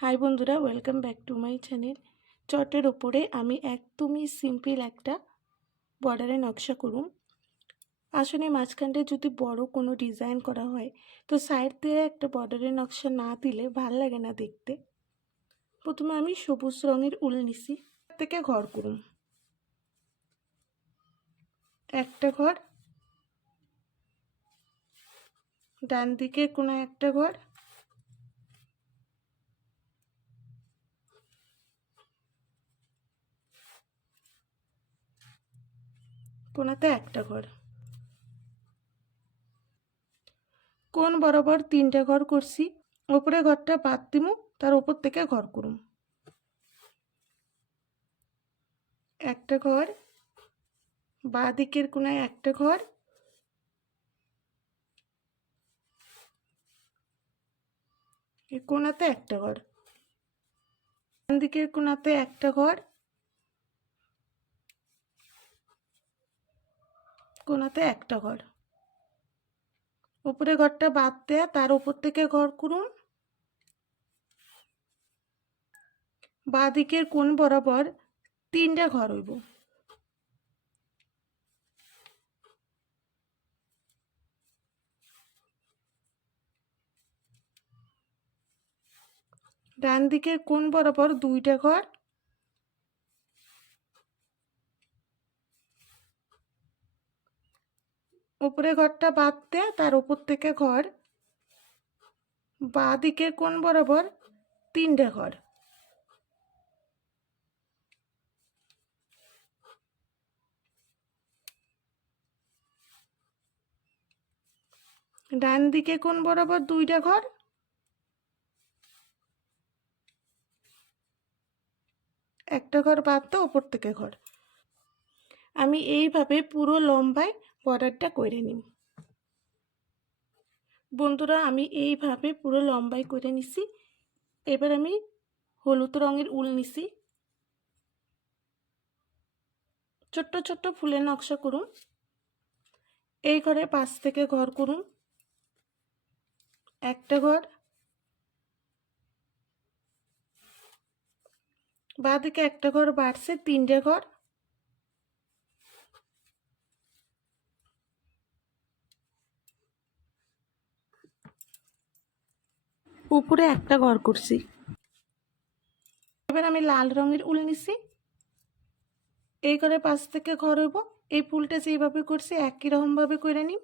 High বন্ধুরা, welcome back to my channel. চটের ওপরে আমি একদমই সিম্পল একটা বর্ডারে নকশা করুম। আসলে মাঝখানটায় যদি বড় কোনো ডিজাইন করা হয় তো সাইড দিয়ে একটা বর্ডারের নকশা না দিলে ভাল লাগে না দেখতে। প্রথমে আমি সবুজ রঙের উল নিছি, থেকে ঘর করুম। একটা ঘর, ডান দিকে কোনো একটা ঘর, কোনাতে একটা ঘর, কোন বরাবর তিনটা ঘর করছি। ওপরে ঘরটা বাদ দিমু, তার ওপর থেকে ঘর করুম। একটা ঘর, বাঁ দিকের কোনায় একটা ঘর, এই কোনাতে একটা ঘর, ডান দিকের কোনাতে একটা ঘর, কোনাতে একটা ঘর। উপরে ঘরটা বাদ দেয়া, তার উপর থেকে ঘর করুন। বাঁ দিকের কোণ বরাবর তিনটা ঘর হইব। ডান দিকের কোণ বরাবর দুইটা ঘর, উপরে ঘরটা বাদ দেয়া, তার উপর থেকে ঘর। বাঁ দিকের কোণ বরাবর তিনটা ঘর, ডান দিকে কোণ বরাবর দুইটা ঘর, একটা ঘর বাদ দেওয়া, উপর থেকে ঘর। আমি এইভাবে পুরো লম্বায় বর্ডারটা করে নিই। বন্ধুরা, আমি এইভাবে পুরো লম্বায় করে নিছি। এবার আমি হলুদ রঙের উল নিছি, ছোট্ট ছোট্ট ফুলের নকশা করুন। এই ঘরে 5 থেকে ঘর করুন। একটা ঘর, বাঁ দিকে একটা ঘর বাড়ছে, তিনটে ঘর, উপরে একটা ঘর করছি। এবার আমি লাল রঙের উল নিছি, এই ঘরে 5 থেকে ঘর হইব। এই ফুলটা যেইভাবে করছি একই রকম ভাবে করে নিই।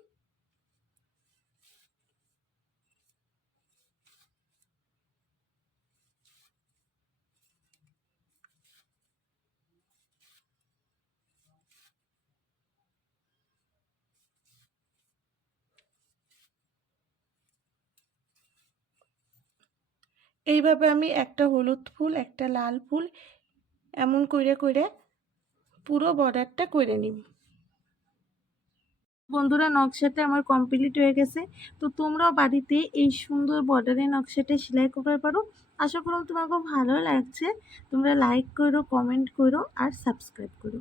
এইভাবে আমি একটা হলুদ ফুল, একটা লাল ফুল, এমন কইরা কইরা পুরো বর্ডারটা করে নিই। বন্ধুরা, নকশাটা আমার কমপ্লিট হয়ে গেছে। তো তোমরাও বাড়িতে এই সুন্দর বর্ডারের নকশাটা সেলাই করতে পারো। আশা করো তোমাকে ভালো লাগছে। তোমরা লাইক করো, কমেন্ট করো আর সাবস্ক্রাইব করো।